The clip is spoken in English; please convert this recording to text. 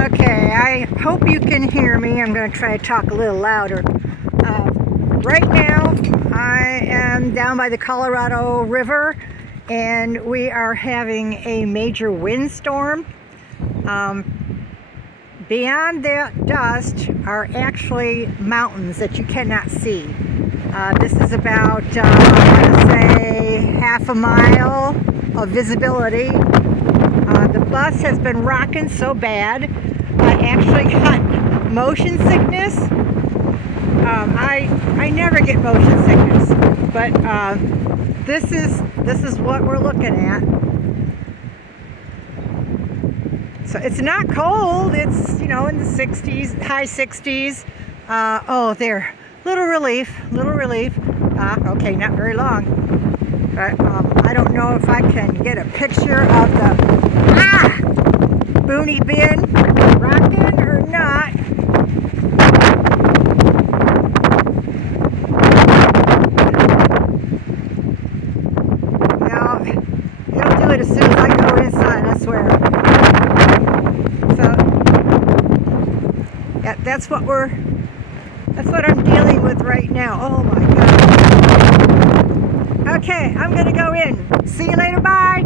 Okay, I hope you can hear me. I'm going to try to talk a little louder. Right now, I am down by the Colorado River, and we are having a major windstorm. Beyond that dust are actually mountains that you cannot see. This is about, I want to say, half a mile of visibility. The bus has been rocking so bad, I actually got motion sickness. I never get motion sickness, but this is what we're looking at. So it's not cold. It's, in the 60s, high 60s. Oh, there, little relief. Okay, not very long. But I don't know if I can get a picture of the boony bin rocking or not. Now, it'll do it as soon as I go inside, I swear. So, yeah, that's what I'm dealing with right now. Oh my God. Okay, I'm gonna go in. See you later, bye.